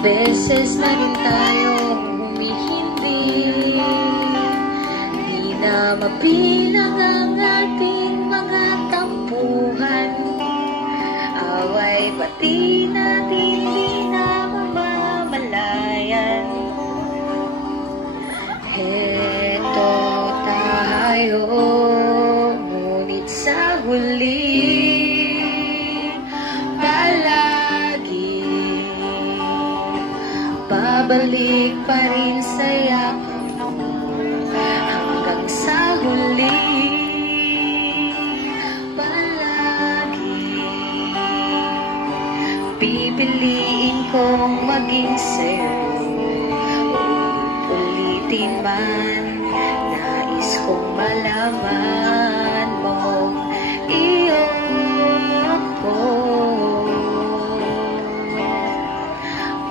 beses na rin tayong humihindi, di na mabilang ang ating mga tampuhan. Away pati natin di na mamamalayan. Heto tayo, ngunit sa huli palagi babalik pa rin sa yakap hanggang sa huli. Palagi pipiliin kong maging sa'yo, ulitin man, nais kong malaman mo iyo ko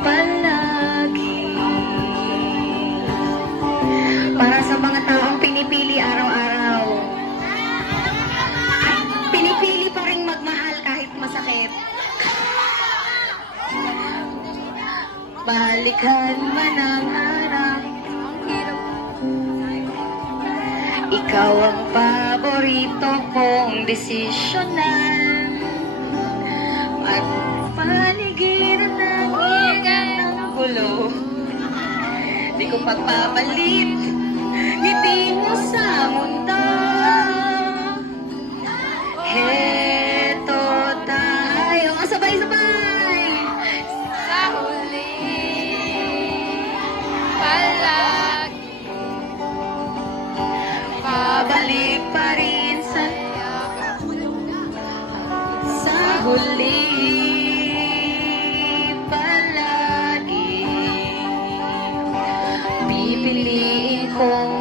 palagi. Para sa mga taong pinipili araw-araw, pinipili pa rin magmahal kahit masakit, balikan man ang harap, ikaw ang paborito kong desisyonan. At paligiran ng ingay ng gulo, di ko pagpapalit ngiti mo sa mundo. Heto tayo, sabay-sabay sa huli palagi, babalik pa rin sa huli palagi, pipiliin kong